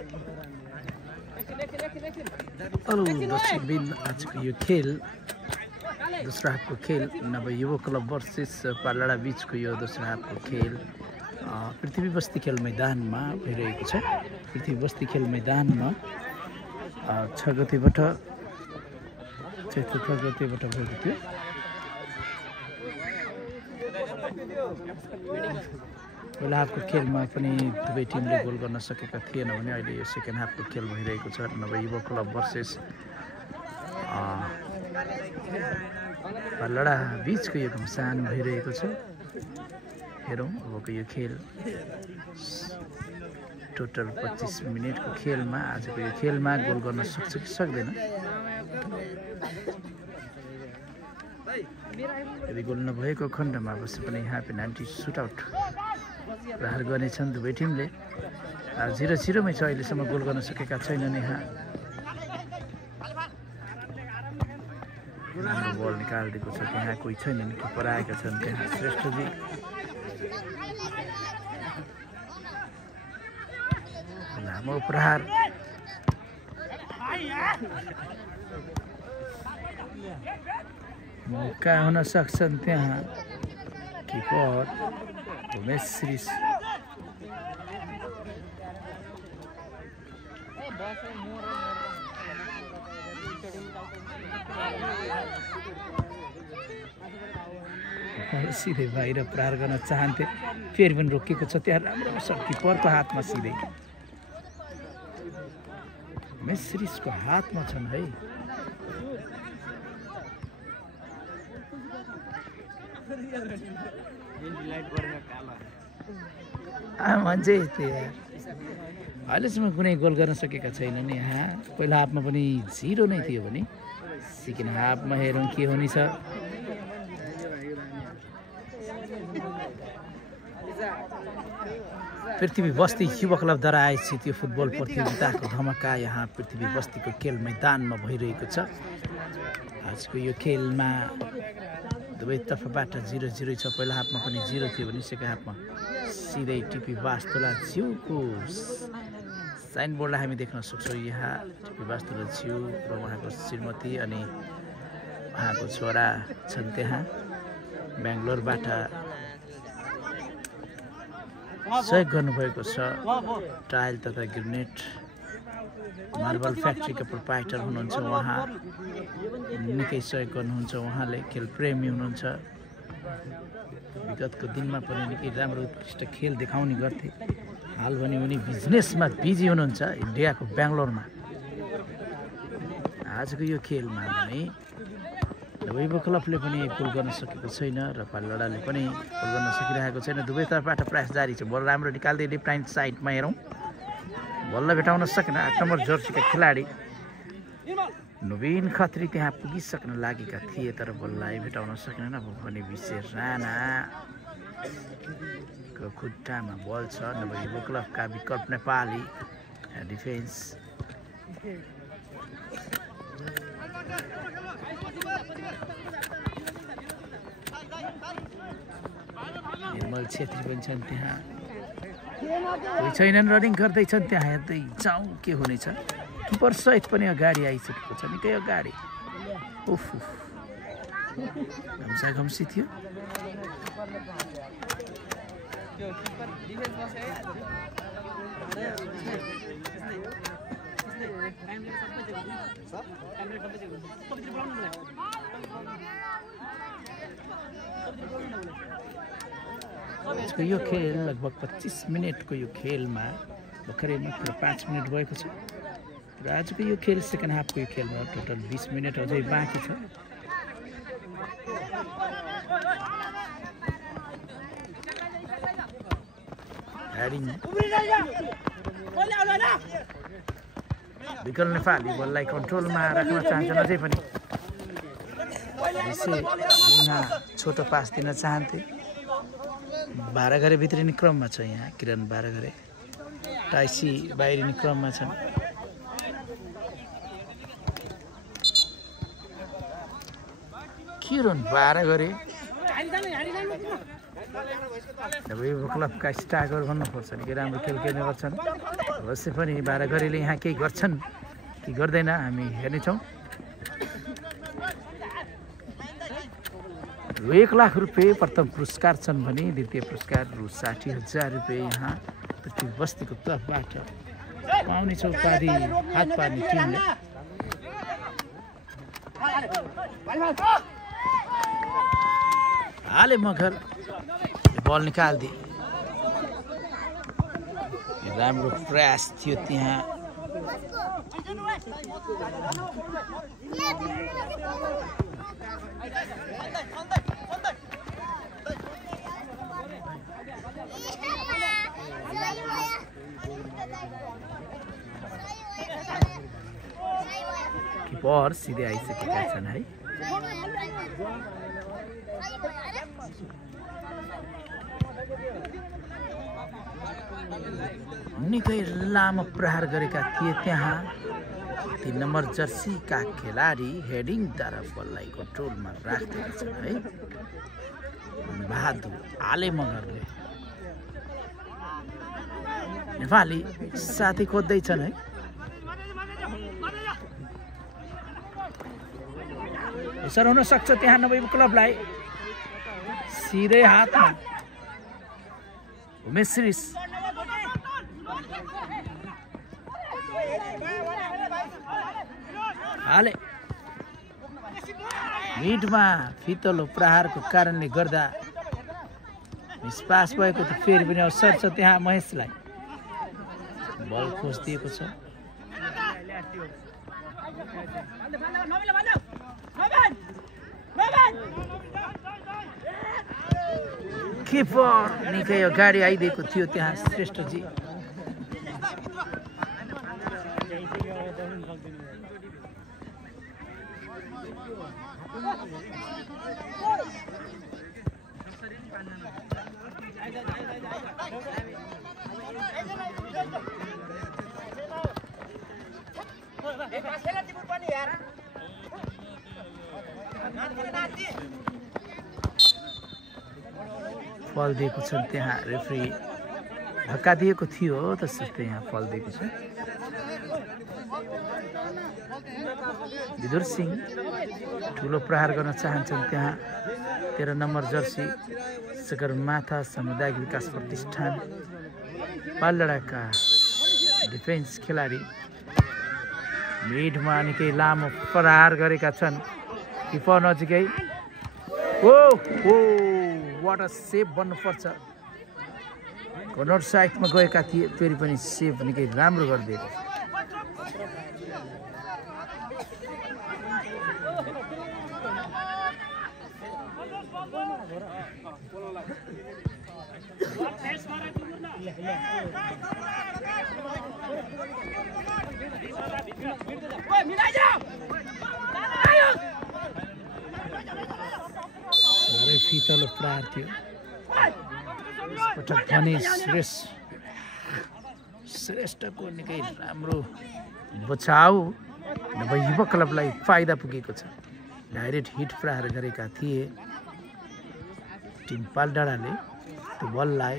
Hello दर्शकबिन, आजको यो खेल दोस्रो हाफको खेल नव युवा क्लब वर्सेस पालडा बीचको यो दोस्रो हाफको खेल पृथ्वी बस्ती खेल मैदानमा भइरहेको छ। पृथ्वी बस्ती खेल मैदानमा 6 गतेबाट चैत्र गतेबाट भएको थियो। पहिलो हाफको खेलमा पनि दुवै टिमले गोल गर्न सकेका थिएन भने अहिले यो सेकेन्ड हाफको खेल भइरहेको छ। नव युवा क्लब वर्सेस पालडा बीचको यो घमासान भइरहेको छ। हेरौँ अबको यो खेल टोटल 25 मिनटको खेलमा आजको यो खेलमा गोल गर्न सक्छ कि सक्दैन। यदि गोल नभएको खण्डमा अवश्य पनि यहाँ पेनाल्टी सुटआउट प्रहार गर्नेछन् दुवै टिमले। 0-0 मै छ, अहिलेसम्म गोल गर्न सकेका छैनन्। यहाँ राम्रो बल निकालिदिएको छ, त्यहाँ कोही छैनन्, किपर आएका छन् त्यहाँ श्रेष्ठजी। लामो प्रहार मौका हुन सक्छन् त्यहाँ। किपर उमेश श्रीष सिधै बाहिर प्रहार गर्न चाहन्थे, फेरि पनि रोकिएको छ त्यहाँ। राम्रो छ किपरको हातमा, सिधै उमेश श्रीषको हातमा छन् है। मान्छे अहिलेसम्म कुनै गोल गर्न सकेका छैनन्। यहाँ पहिलो हाफमा पनि 0 नै थियो भने सेकेन्ड हाफमा हेरौँ के हुनेछ। पृथ्वी बस्ती युवा क्लबद्वारा आयोजित यो फुटबल प्रतियोगिताको धमाका यहाँ पृथ्वी बस्तीको खेल मैदानमा भइरहेको छ। आजको यो खेलमा दुवै तर्फबाट 0-0 छ। पहिलो हाफमा पनि 0 थियो भने सेकेन्ड हाफमा सिधै टिपी वास्तोला ज्यूको साइनबोर्डलाई हामी देख्न सक्छौँ। यहाँ टिपी वास्तोला ज्यू र उहाँको श्रीमती अनि उहाँको छोरा छन् त्यहाँ। बेङ्गलोरबाट सहयोग गर्नुभएको छ। टाइल तथा ग्रेनेड मार्बल फ्याक्ट्रीका प्रोप्राइटर हुनुहुन्छ उहाँ, निकै सहयोग गर्नुहुन्छ उहाँले। खेलप्रेमी हुनुहुन्छ, विगतको दिनमा पनि निकै राम्रो उत्कृष्ट खेल देखाउने गर्थे। हाल भने उनी बिजनेसमा बिजी हुनुहुन्छ इन्डियाको बेङ्गलोरमा। आजको यो खेलमा भने दुवै क्लबले पनि गोल गर्न सकेको छैन र पालडाले पनि गोल गर्न सकिरहेको छैन। दुवै तर्फबाट प्रयास जारी छ। बल राम्रो निकाल्दै लेफ्ट ह्यान्ड साइडमा हेरौँ, बललाई भेटाउन सकेन। 8 नम्बर जर्सीका खेलाडी नवीन खत्री त्यहाँ पुगिसक्न लागेका थिए तर बललाई भेटाउन सकेनन्। अब भने विशेष राणाको खुट्टामा बल छ। नव युवा क्लबका विकल्प नेपाली डिफेन्स निर्मल छेत्री पनि छन् त्यहाँ, कोही छैनन्, रनिङ गर्दैछन् त्यहाँ। हेर्दै जाउँ के हुनेछ। किपर सहित पनि अगाडि आइसकेको छ, निकै अगाडि। उफ घम्साघम्सी थियो। यो खेल लगभग 25 मिनटको यो खेलमा भर्खरै मात्र 5 मिनट भएको छ र आजको यो खेल सेकेन्ड हाफको यो खेलमा टोटल 20 मिनट अझै बाँकी छ। विकल नेपाली बललाई कन्ट्रोलमा राख्न चाहन्छन् अझै पनि। छोटो पास दिन चाहन्थे। 12 घरे भित्रिने क्रममा छ यहाँ किरण 12 घरे, टाइसी बाहिरिने क्रममा छन्। किरण 12 घरे नभए क्लबका स्टाकर भन्नुपर्छ निकै राम्रो खेल खेल्ने गर्छन् अवश्य पनि बाह्रघरेले यहाँ केही गर्छन् कि गर्दैन हामी हेर्नेछौँ 1 लाख रुपियाँ प्रथम पुरस्कार छन् भने द्वितीय पुरस्कार रु 60,000 रुपियाँ यहाँ पृथ्वी बस्तीको तर्फबाट पाउनेछ उपाधि हात पार्ने टिमले हाले मगर बल निकाल्दिए राम्रो प्रयास थियो त्यहाँ किपर सिधै आइसकेका छन् है निकै लामो प्रहार गरेका थिए त्यहाँ 3 नम्बर जर्सीका खेलाडी हेडिङद्वारा बललाई कन्ट्रोलमा राख्दै छन् है बहादुर आले मगरले नेपाली साथी खोज्दैछन् है असर हुन सक्छ त्यहाँ नभए क्लबलाई सिधै हातमा उमेश श्रीष हाले मिडमा फितलो प्रहारको कारणले गर्दा मिसपास भएको त फेरि पनि अवसर छ त्यहाँ महेशलाई बल खोजिदिएको छ किपर निकै अगाडि आइदिएको थियो त्यहाँ श्रेष्ठजी फल दिएको छन् त्यहाँ रेफ्री धक्का दिएको थियो त्यसै यहाँ फल दिएको छ विदुर सिंह ठुलो प्रहार गर्न चाहन्छन् त्यहाँ 13 नम्बर जर्सी सगरमाथा सामुदायिक विकास प्रतिष्ठान पालडाका डिफेन्स खेलाडी मिडमा निकै लामो प्रहार गरेका छन् किपर नजिकै ओ वाट अ सेभ भन्नुपर्छ कर्नर साइडमा गएका थिए फेरि पनि सेभ निकै राम्रो गरिदिएको फितलो प्रहार थियो पटक भने श्रेष्ठको निकै राम्रो बचाउ नभए युवा क्लबलाई फाइदा पुगेको छ डाइरेक्ट हिट प्रहार गरेका थिए टिम पालडाँडाले त्यो बललाई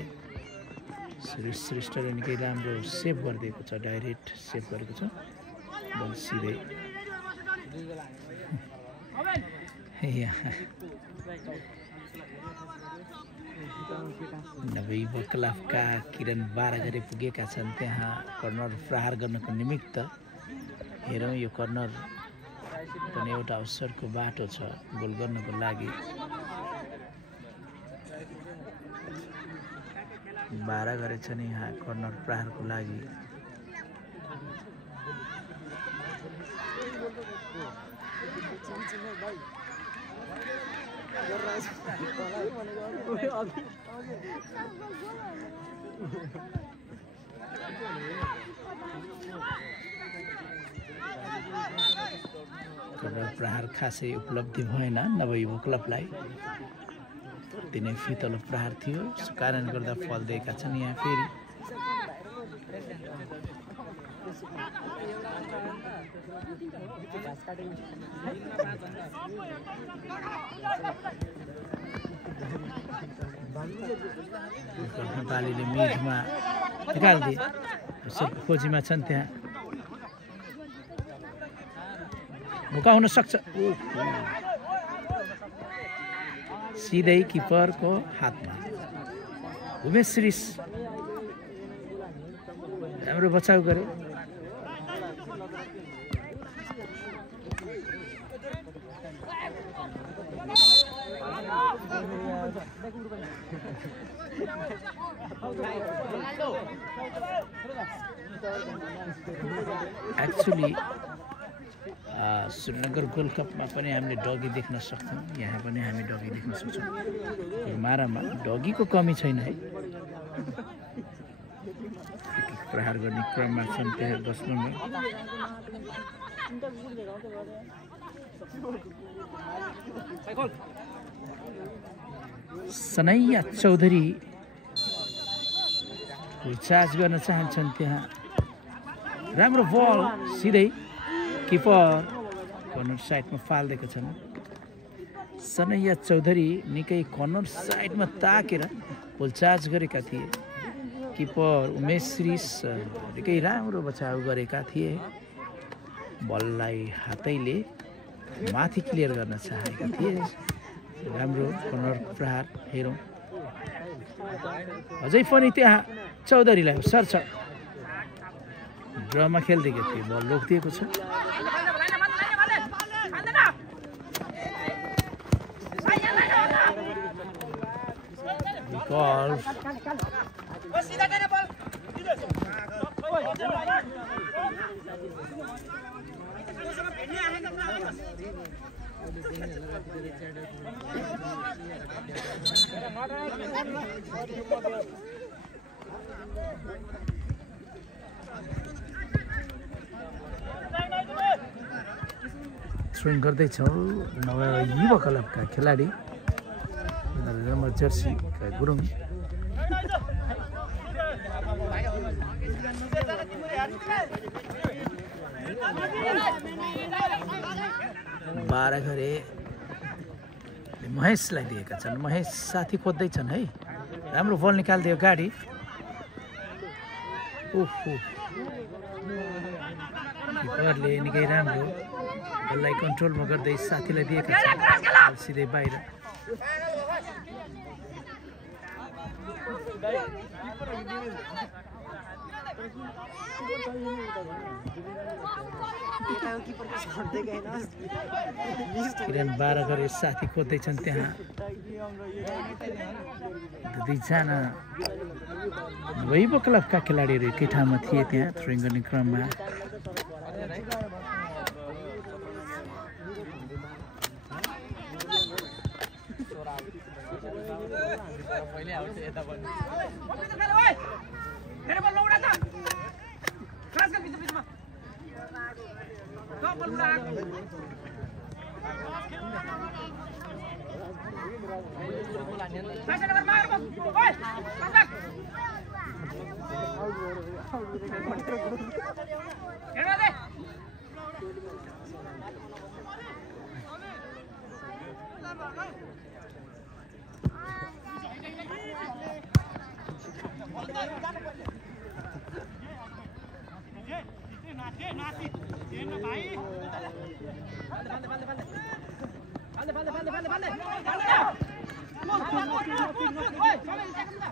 श्रेष्ठले निकै राम्रो सेभ गरिदिएको छ डाइरेक्ट सेभ गरेको छ बल सिधै नभए क्लबका किरण 12 गरे पुगेका छन् त्यहाँ कर्नर प्रहार गर्नको निमित्त हेरौँ यो कर्नर पनि एउटा अवसरको बाटो छ गोल गर्नको लागि 12 गरे छन् यहाँ कर्नर प्रहारको लागि कर्नर प्रहार खासै उपलब्धि भएन नभए युवा क्लबलाई तिनै फितलो प्रहार थियो सो कारण गर्दा फल दिएका छन् यहाँ फेरि नेपालीले मिडमा निकालिदिए खोजीमा छन् त्यहाँ मौका हुन सक्छ सिधै किपरको हातमा उमेश श्रीष राम्रो बचाउ गरे एक्चुअली श्रीनगर गोल्ड कपमा पनि हामीले डगी देख्न सक्छौँ यहाँ पनि हामी डगी देख्न सक्छौँ मारामा डगीको कमी छैन है प्रहार गर्ने क्रममा छन् त्यहाँ बस्नुमा सनैया चौधरी चार्ज गर्न चाहन्छन् त्यहाँ राम्रो बल सिधै किपर कर्नर साइडमा फाल्देका छन् सनैया चौधरी निकै कर्नर साइडमा ताकेर बल चार्ज गरेका थिए किपर उमेश श्रीष निकै राम्रो बचाउ गरेका थिए बललाई हातैले माथि क्लियर गर्न चाहेका थिए राम्रो कर्नर प्रहार हेरौँ अझै पनि त्यहाँ चौधरीलाई सर्छ ड्रमा खेल्दैका थिए बल रोकिदिएको छ थ्रोइङ गर्दैछौँ युवा क्लबका खेलाडी नम्बर जर्सीका गुरुङ बाह्र घरे महेशलाई दिएका छन् महेश साथी खोज्दैछन् है राम्रो बल निकालिदियो गाडी ओहो किपरले निकै राम्रो बललाई कन्ट्रोलमा गर्दै साथीलाई दिएका छन् सिधै बाहिर किरण 12 गरे साथी खोज्दैछन् त्यहाँ दुईजना वैभव क्लबका खेलाडीहरू एकै ठाउँमा थिए त्यहाँ थ्रोइङ गर्ने क्रममा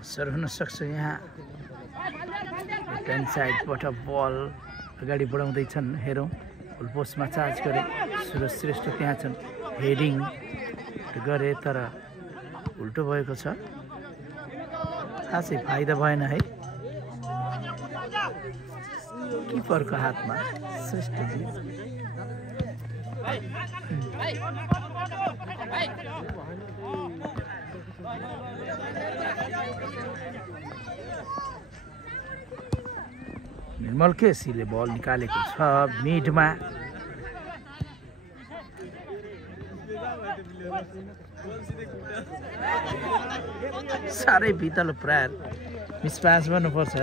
सर हुन सक्छ यहाँ टेन साइडबाट बल अगाडि बढाउँदैछन् हेरौँ गोल पोस्टमा चार्ज गरे सुरज श्रेष्ठ त्यहाँ छन् हेडिङ गरे तर उल्टो भएको छ खासै फाइदा भएन है किपरको हातमा श्रेष्ठजी निर्मल केसीले बल निकालेको छ मिडमा साह्रै भितलो प्रहार मिसप्याच गर्नुपर्छ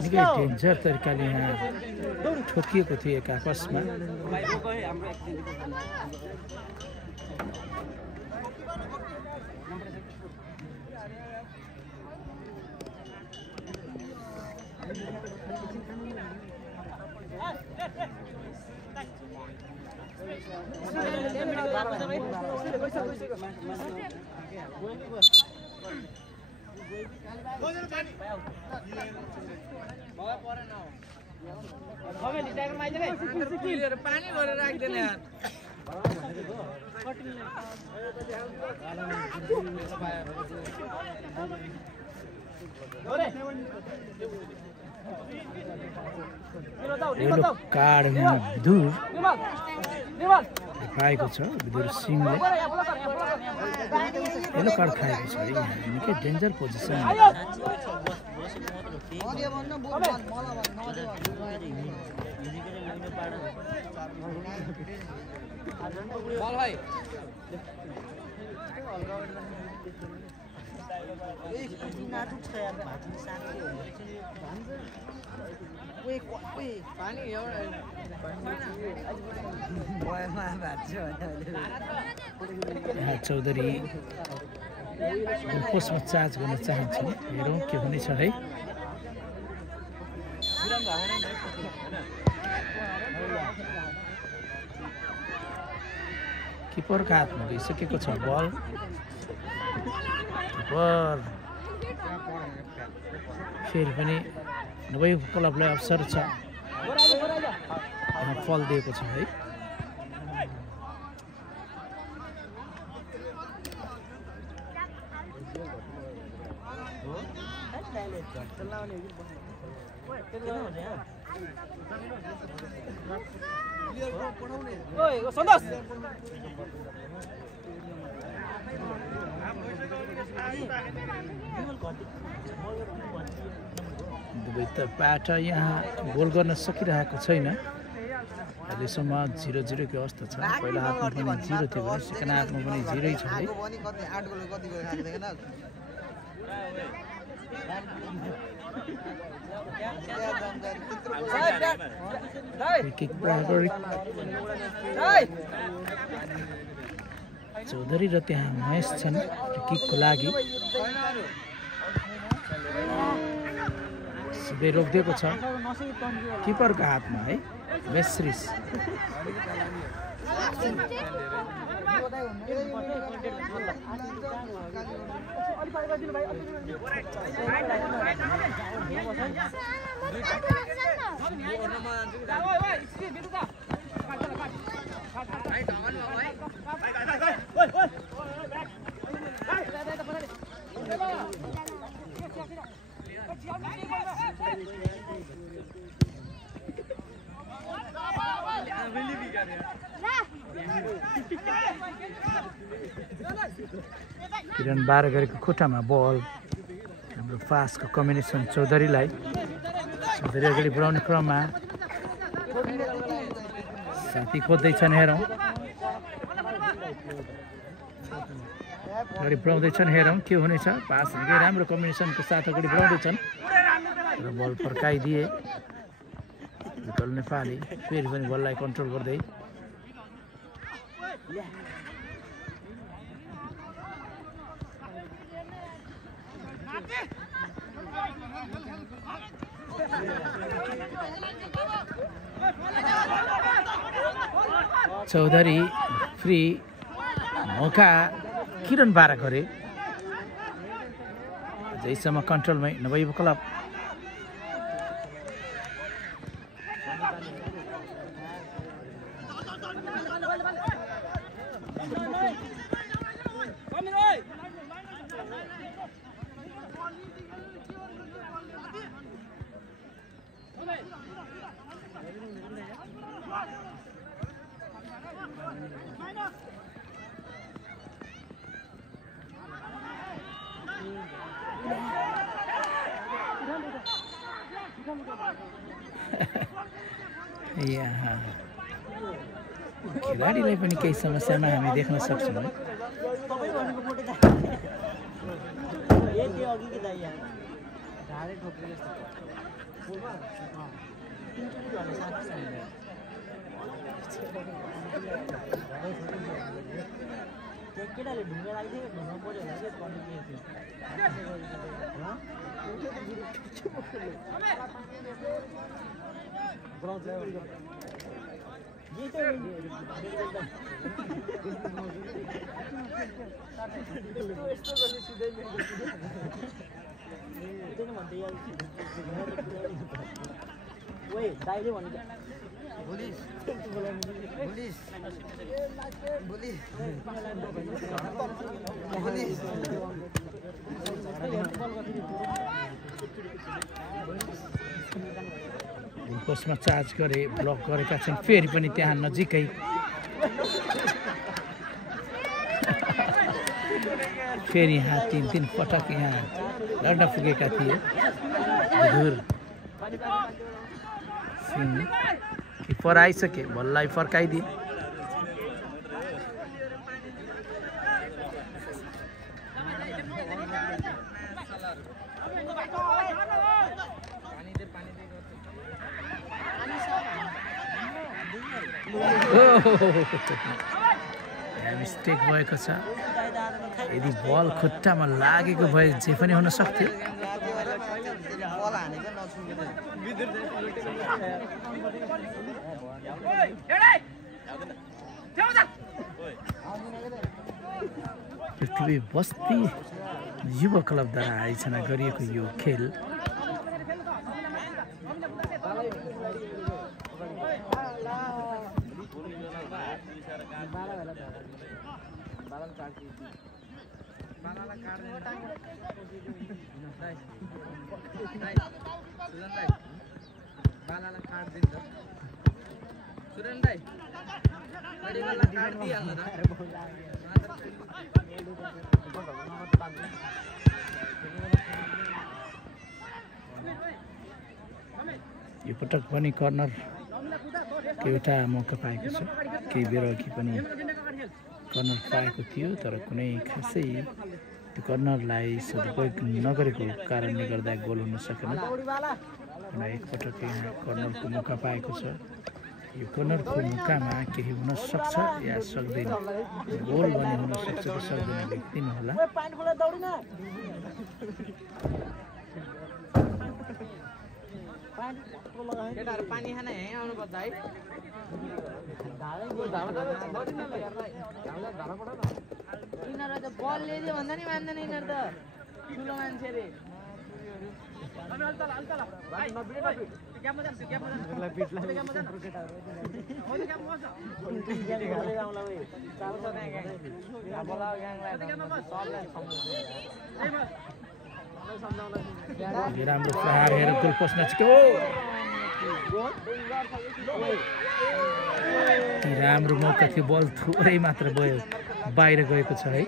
निकै डेन्जर तरिकाले यहाँ ठोकिएको थियो एक आपसमा। पानी भरेर राख्दैन यार। येलो कार्डमा विदुर खाएको छ। विदुर सिंहले येलो कार्ड खाएको छ। निकै डेन्जर पोजिसन। चौधरी पोस्टमा चार्ज गर्न चाहन्छन्। हेरौँ के हुनेछ है। किपरको हातमा गइसकेको छ बल। किपर फेरि पनि दुवै क्लबलाई अवसर छ। फल दिएको छ है। दुवै तर्फबाट यहाँ गोल गर्न सकिरहेको छैन। अहिलेसम्म 0-0 को अवस्था छ। पहिलो हाफमा पनि 0 थियो भने सेकेन्ड हाफमा पनि 0 छ है। चौधरी र त्यहाँ महेश छन् किकको लागि। सिधै रोकिदिएको छ किपरको हातमा है। मेस्रिस किरण बाह्र गरेको खुट्टामा बल। हाम्रो फास्टको कम्बिनेसन चौधरीलाई। चौधरी अगाडि बढाउने क्रममा साथी खोज्दैछन्। हेरौँ अगाडि बढाउँदैछन्। हेरौँ के हुनेछ। पास निकै राम्रो कम्बिनेसनको साथ अगाडि बढाउँदैछन् र बल फर्काइदिए विकल नेपाली। फेरि पनि बललाई कन्ट्रोल गर्दै चौधरी फ्री मौका किरण बाह्र गरे। जैसम्म कन्ट्रोलमै नभएको क्लब। खेलाडीलाई पनि केही समस्यामा हामी देख्न सक्छौँ है। केटाले ढुङ्गा लाग्थ्यो ढुङ्गा पऱ्यो भने चाहिँ पर्ने के थियो दाइले भन्नु पोस्टमा चार्ज गरे ब्लक गरेका छन् फेरि पनि त्यहाँ नजिकै फेरि यहाँ तीन पटक यहाँ लड्न पुगेका थिए किपर आइसके बललाई फर्काइदिए मिस्टेक भएको छ। यदि बल खुट्टामा लागेको भए जे पनि हुन सक्थ्यो। पृथ्वी बस्ती युवा क्लबद्वारा आयोजना गरिएको यो खेल यो पटक पनि कर्नर एउटा मौका पाएको छ। केही बेर अघि पनि कर्नर पाएको थियो तर कुनै खासै त्यो कर्नरलाई सदुपयोग नगरेको कारणले गर्दा गोल हुन सकेन। एकपटक यहाँ कर्नरको मौका पाएको छ। यो कर्नरको मौकामा केही हुन सक्छ या सक्दैन, गोल पनि हुन सक्छ कि सक्दैन लेख्दिनु होला। पानी खाना यहीँ आउनु पर्छ है। यिनीहरू त बल ल्याइदियो भन्दा नि मान्दैन, यिनीहरू त ठुलो मान्छे अरे। राम्रो प्रहार हेरेर गोल पोस्ट नजिकै राम्रो मौका थियो। बल थोरै मात्र भयो बाहिर गएको छ है।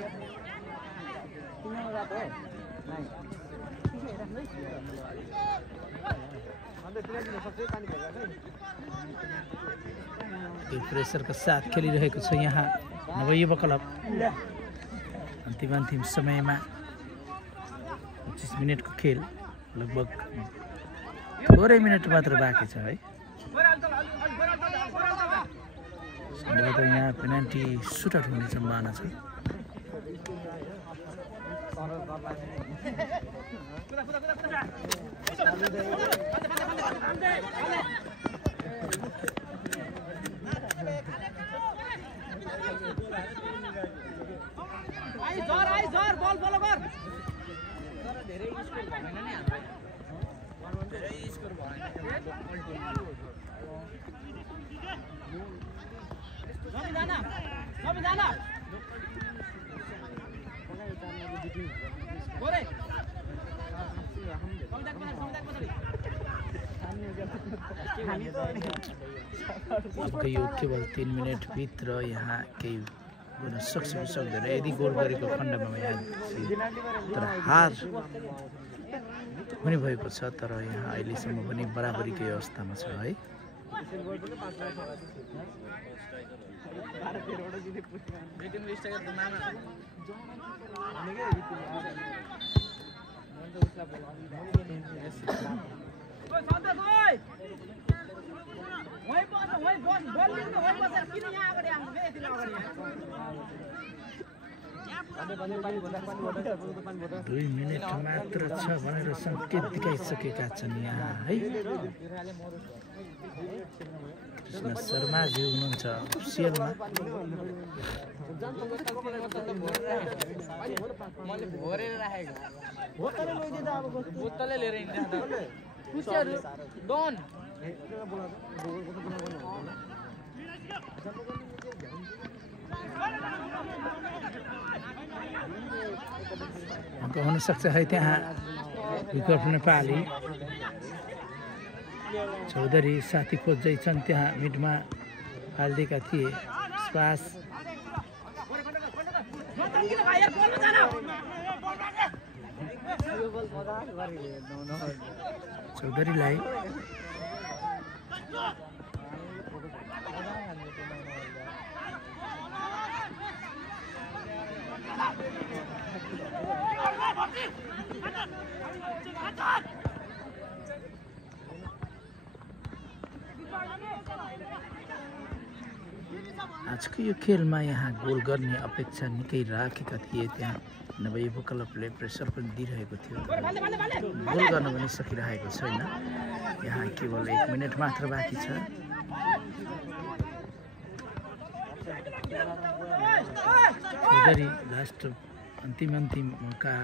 प्रेसरका साथ खेलिरहेको छ यहाँ नवयुवा क्लब। अन्तिम समयमा 25 मिनटको खेल, लगभग थोरै मिनट मात्र बाँकी छ है। सम्भवतः यहाँ पेनाल्टी सुटआउट हुने सम्भावना छ। बल फलो गर। यो केवल 3 मिनटभित्र यहाँ केही हुन सक्छ कि सक्दैन। यदि गोल गरेको खण्डमा यहाँ तर हार हुने भएको छ। तर यहाँ अहिलेसम्म पनि बराबरीकै अवस्थामा छ है। दुई मिनेट मात्र छ भनेर सङ्केत दिइसकेका छन् यहाँ है। कृष्ण शर्माजी हुनुहुन्छ अफिसियलमा। हुनसक्छ है त्यहाँ विकल्प नेपाली चौधरी साथी खोज्दै छन् त्यहाँ मिडमा हालिदिएका थिए स्पास चौधरीलाई आजको यो खेलमा यहाँ गोल गर्ने अपेक्षा निकै राखेका थिए। त्यहाँ नभए क्लबले प्रेसर पनि दिइरहेको थियो, गोल गर्न पनि सकिरहेको छैन। यहाँ केवल 1 मिनेट मात्र बाँकी छ। चौधरी लास्ट अन्तिम मौका।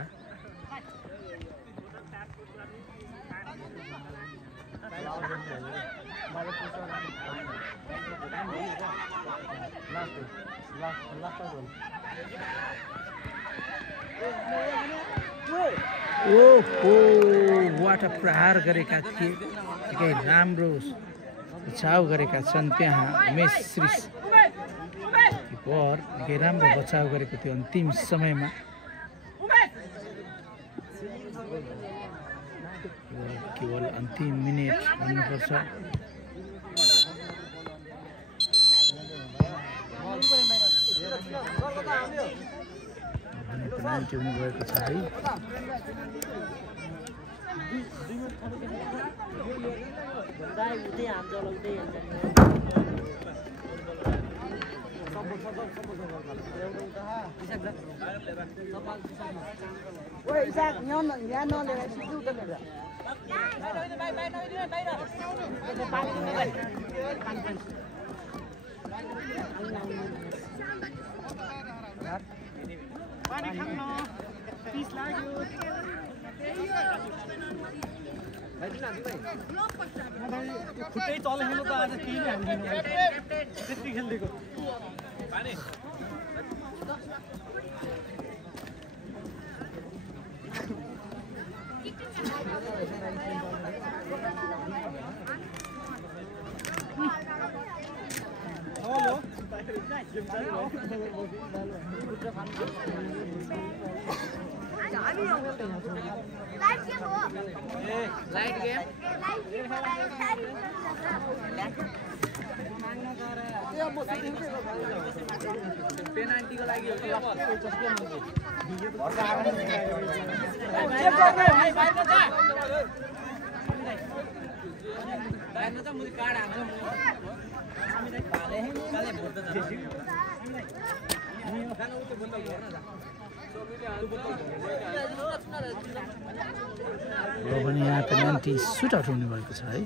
ओहो वाट प्रहार गरेका थिए, निकै राम्रो बचाउ गरेका छन् त्यहाँ उमेश श्री किपर निकै राम्रो बचाउ गरेको थियो अन्तिम समयमा। केवल अन्तिम मिनेट भन्नुपर्छ। पेनाल्टी हुने गएको छ है। खुट्टै चलेको त आज केही नै हामी त्यति खेलिदिएको लाइट गेम पेनाल्टीको लागि पनि यहाँ पेनाल्टी सुट आउट हुने भएको छ है।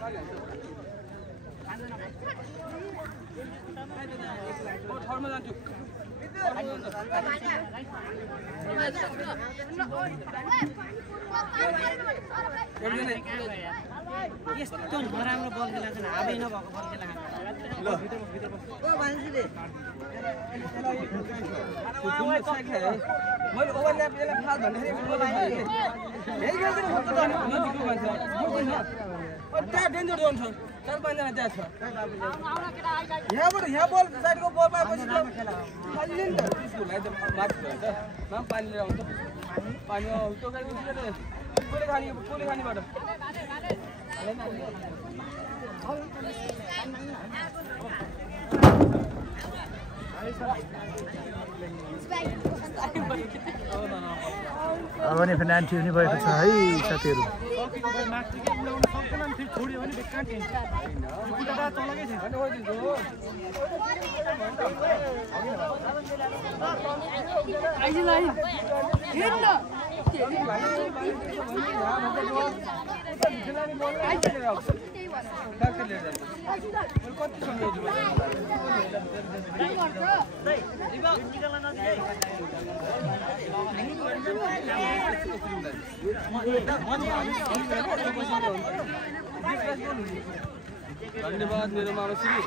यस्तो नराम्रो बल खेलाएको छ, हाबै नभएको बल खेलाएको मैले ओभरल्याप फाल त्यहाँ डेन्जर जोन छ, 4-5 जना त्यहाँ छ। यहाँ बल साइडको बल पाएपछि खाली नि त त्यसको लागि त माथि भयो त नाम पानी लिएर आउँछ। पानी कसले खानेबाट अब भने पेनाल्टी हुने भएको छ है साथीहरू। धन्यवाद मेरो मामा श्री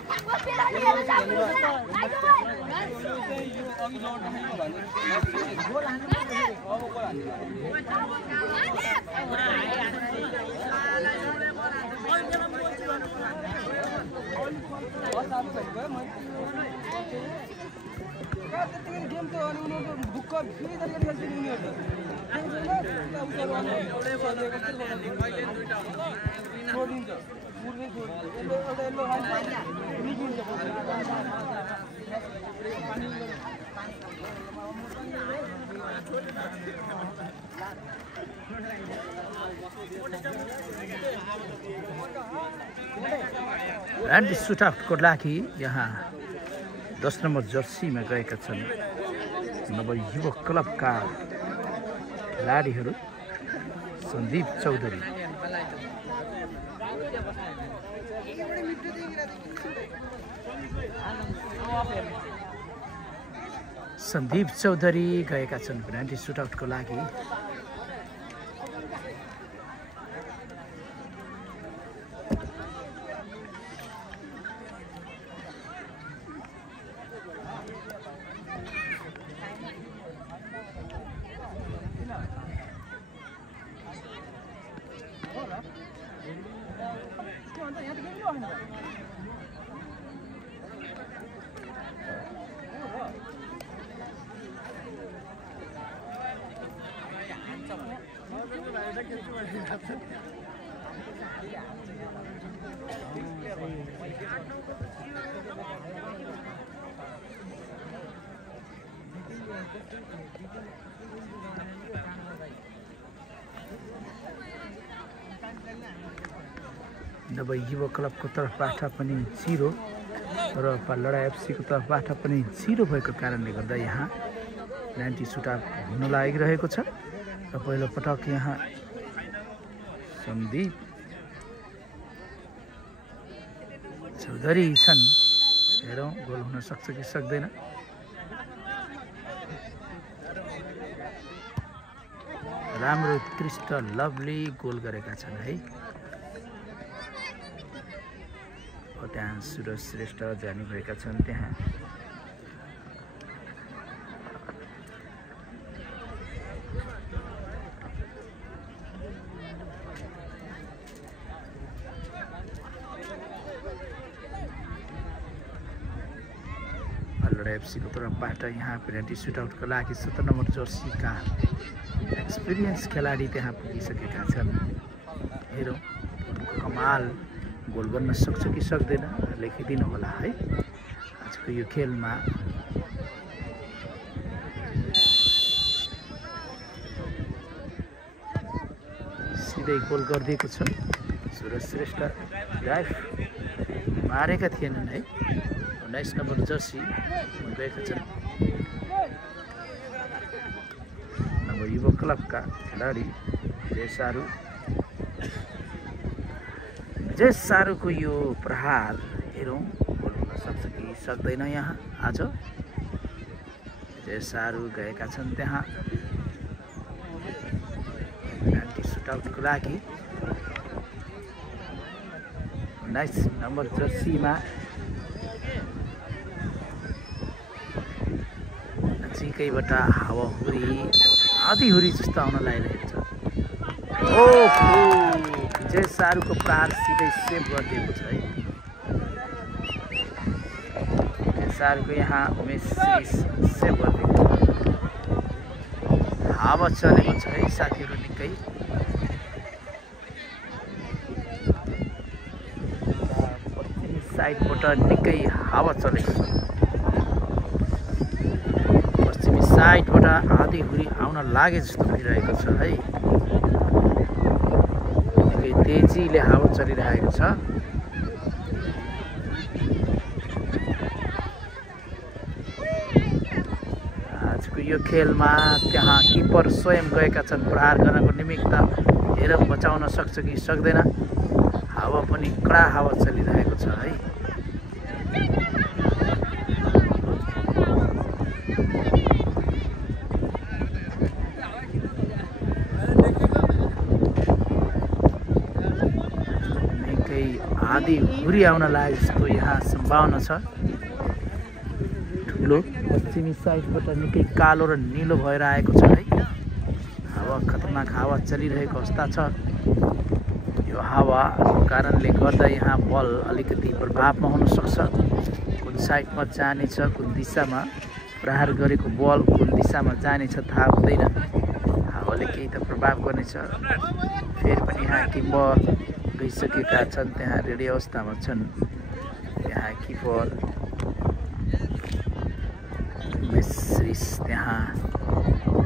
गेम त अनि उनीहरुको बुक फेरि तरिकाले खेल्छन् उनीहरु छोडिन्छ पुरै छोडिन्छ एउटा यल्लो लाइन निकिन्छ एन्ड सुटआउटको लागि यहाँ 10 नम्बर जर्सीमा गएका छन् नवयुवक क्लबका खेलाडीहरू सन्दीप चौधरी। सन्दीप चौधरी गएका छन् पेनाल्टी सुटआउटको लागि। नवयुवक क्लबको तर्फबाट पनि 0 र पालडा एफसीको तर्फबाट पनि 0 भएको कारणले गर्दा यहाँ पेनाल्टी सुटआउट हुन लागिरहेको छ र पहिलो पटक यहाँ सन्दीप चौधरी छन्। हेरौँ गोल हुन सक्छ कि सक्दैन। राम्रो उत्कृष्ट लभली गोल गरेका छन् है। त्यहाँ सुरज श्रेष्ठ जानुभएका छन्। त्यहाँ पालडा एफसीको तर्फबाट यहाँ पेनाल्टी सुटआउटको लागि 17 नम्बर जर्सीका एक्सपिरियन्स खेलाडी त्यहाँ पुगिसकेका छन्। हेरौँ कमाल गोल गर्न सक्छ कि सक्दैन लेखिदिनु होला है आजको यो खेलमा। सिधै गोल गरिदिएको छ सुरज श्रेष्ठ। ड्राइभ मारेका थिएनन् है। 19 नम्बर जर्सी गएका छन् नवयुवक क्लबका खेलाडी जय सारूको यो प्रहार हेरौँ गोल हुन सक्छ कि सक्दैन। यहाँ आज जय सारू गएका छन् त्यहाँ पेनाल्टी सुटआउटको लागि। 19 नम्बर जर्सीमा नजिकैबाट हावाहुरी आँधीहुरी जस्तो आउन लागिरहेको छ। जय सारूको प्रहार सिधै सेभ गरिदिएको छ है। जय सारूको यहाँ उमेश सेभ गरिदिएको छ। हावा चलेको छ है साथीहरू निकै। साइडबाट निकै हावा चलेको छ। पश्चिमी साइडबाट आधी हुरी आउन लागे जस्तो भइरहेको छ है। निकै तेजीले हावा चलिरहेको छ। आजको यो खेलमा त्यहाँ किपर स्वयं गएका छन् प्रहार गर्नको निमित्त। हेरौँ बचाउन सक्छ कि सक्दैन। हावा पनि कडा हावा चलिरहेको छ है। निकै आधी हुरी आउन लागे जस्तो यहाँ सम्भावना छ। ठुलो पश्चिमी साइडबाट निकै कालो र निलो भएर आएको छ है। हावा खतरनाक हावा चलिरहेको अवस्था छ। यो हावाको कारणले गर्दा यहाँ बल अलिकति प्रभावमा हुन सक्छ। कुन साइडमा जानेछ, कुन दिशामा प्रहार गरेको बल कुन दिशामा जानेछ थाहा हुँदैन। हावाले केही त प्रभाव गर्नेछ। फेरि पनि यहाँ किपर गइसकेका छन्, त्यहाँ रेडी अवस्थामा छन्। यहाँ किपर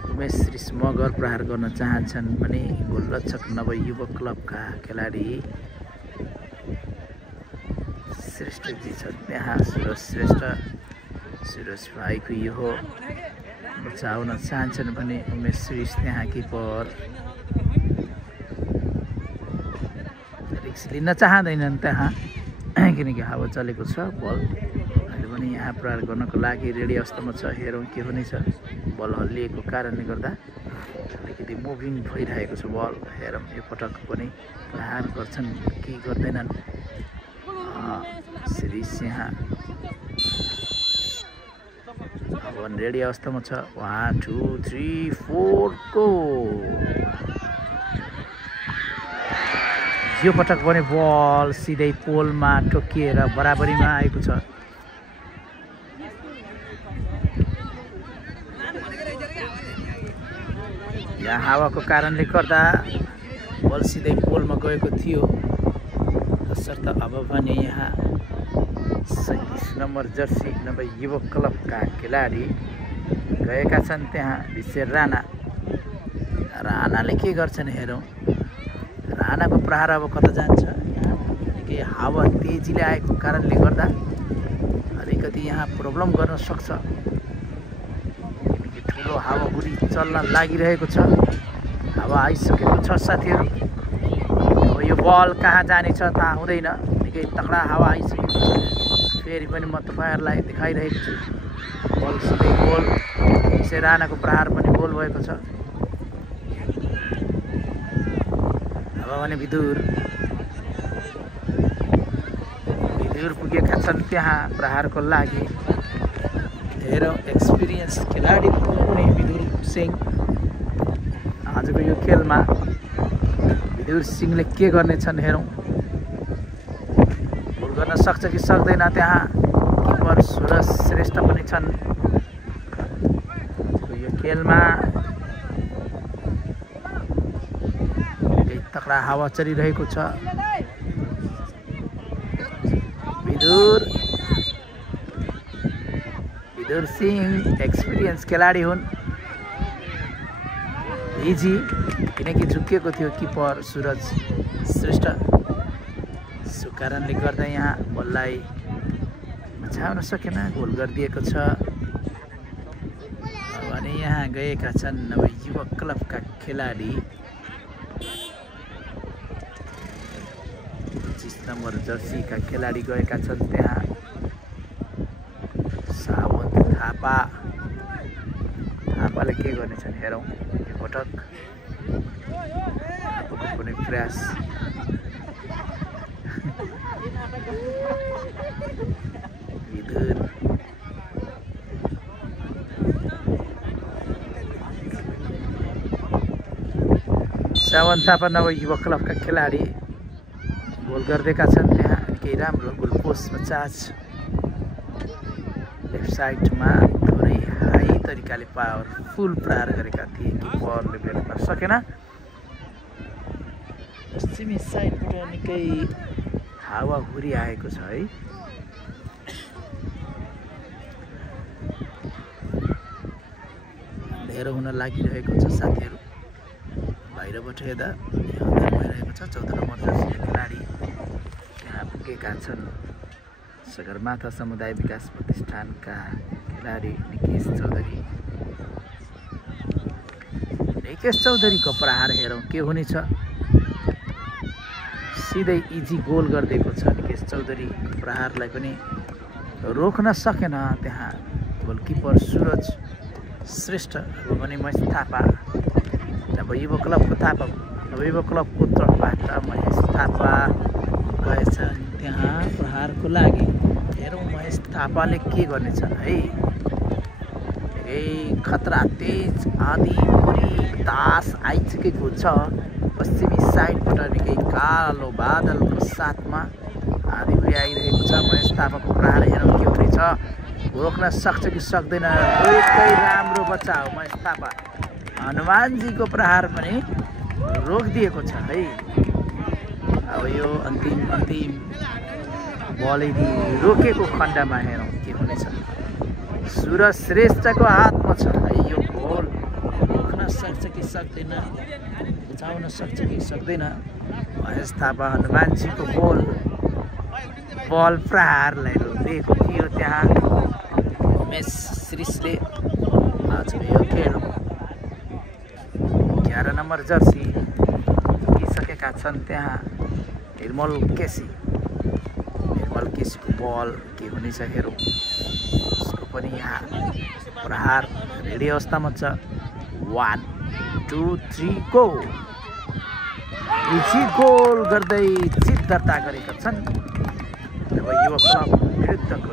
उमेश श्रीष मगर प्रहार गर्न चाहन्छन् भने गोलरक्षक नवयुवक क्लबका खेलाडी श्रेष्ठजी छन्। त्यहाँ सुरज श्रेष्ठ, सुरज भाइको यो हो बचाउन चाहन्छन् भने उमेश श्रीष त्यहाँ किपर रिक्स लिन चाहँदैनन् त्यहाँ, किनकि हावा चलेको छ। बल अहिले पनि यहाँ प्रहार गर्नको लागि रेडी अवस्थामा छ। हेरौँ के हुनेछ। बल हल्लिएको कारणले गर्दा अलिकति मुभिङ भइरहेको छ बल। हेरौँ यो पटक पनि प्रहार गर्छन् कि गर्दैनन्। श्रीष यहाँ अब रेडी अवस्थामा छ। 1 2 3 4 गो। यो पटक पनि बल सिधै पोलमा ठोकिएर बराबरीमा आएको छ। यहाँ हावाको कारणले गर्दा बल सिधै पोलमा गएको थियो। तसर्थ अब भने यहाँ 37 नम्बर जर्सी नवयुवक क्लबका खेलाडी गएका छन्। त्यहाँ विशेष राणाले के गर्छन् हेरौँ। राणाको प्रहार अब कता जान्छ। निकै हावा तेजीले आएको कारणले गर्दा अलिकति यहाँ प्रब्लम गर्न सक्छ। किनकि ठुलो हावा हुरी चल्न लागिरहेको छ। हावा आइसकेको छ साथीहरू। अब यो बल कहाँ जानेछ थाहा हुँदैन। निकै तगडा हावा आइसकेको छ। फेरि पनि म तपाईँहरूलाई देखाइरहेको छु। बल सिधै गोल। विशेष राणाको प्रहार पनि गोल भएको छ। अब भने विदुर पुगेका छन् त्यहाँ प्रहारको लागि। हेरौँ एक्सपिरियन्स खेलाडी पनि विदुर सिंह। आजको यो खेलमा विदुर सिंहले के गर्नेछन् हेरौँ। गोल गर्न सक्छ कि सक्दैन। त्यहाँ किपर सुरज श्रेष्ठ पनि छन्। यो खेलमा तगडा हावा चलिरहेको छ। विदुर सिंह एक्सपिरियन्स खेलाडी हुन्। इजी किनकि झुकिएको थियो किपर सुरज श्रेष्ठ। सो कारणले गर्दा यहाँ बललाई बचाउन सकेन। गोल गरिदिएको छ। भने यहाँ गएका छन् नवयुवक क्लबका खेलाडी। 25 नम्बर जर्सीका खेलाडी गएका छन् त्यहाँ। सावन्त थापाले के गर्नेछन् हेरौँ। यो पटक थापाको पनि प्रयास। विदुर सावन्त थापा नवयुवक क्लबका खेलाडी गोल गरिदिएका छन् त्यहाँ। केही राम्रो गोल पोस्टमा चार्ज लेफ्ट साइडमा थोरै हाई तरिकाले पावरफुल प्रहार गरेका थिए। किपरले भेट्न सकेन। पश्चिमी साइडबाट निकै हावा हुरी आएको छ है। हेरो हुन लागिरहेको छ साथीहरू। बाहिरबाट हेर्दा यहाँ भइरहेको छ। 14 नम्बर जर्सीका खेलाडी त्यहाँ पुगेका छन्। सगरमाथा समुदाय विकास प्रतिष्ठानका खेलाडी निकेश चौधरी। निकेश चौधरीको प्रहार हेरौँ के हुनेछ। सिधै इजी गोल गरिदिएको छ। निकेश चौधरीको प्रहारलाई पनि रोक्न सकेन त्यहाँ गोलकिपर सुरज श्रेष्ठ। अब भने महेश थापा अब युवा क्लबको तर्फबाट महेश थापा गएछन् त्यहाँ प्रहारको लागि। हेरौँ महेश थापाले के गर्नेछन् है। खतरा तेज आदि पुरी तास आइसकेको छ। पश्चिमी साइडबाट निकै कालो बादलको साथमा आदि पुरी आइरहेको छ। महेश थापाको प्रहार हेरौँ के हुनेछ। रोक्न सक्छ कि सक्दैन। एकै राम्रो बच्चा हो महेश थापा। हनुमानजीको प्रहार पनि रोकिदिएको छ है। अब यो अन्तिम बल यदि रोकेको खण्डमा हेरौँ के हुनेछ। सुरज श्रेष्ठको हातमा छ है यो गोल। रोक्न सक्छ कि सक्दैन, बचाउन सक्छ कि सक्दैन। महेश थापा हनुमानजीको बल प्रहारलाई रोकिदिएको थियो त्यहाँ उमेश श्रीषले। आज यो खेल 11 नम्बर जर्सी पुगिसकेका छन् त्यहाँ। निर्मल केसीको बल के हुनेछ हेरौँ। उसको पनि यहाँ प्रहार रेडी अवस्थामा छ। 1 2 3 गो। इजी गोल गर्दै जित दर्ता गरेका छन्। अब युवा क्लब विरुद्धको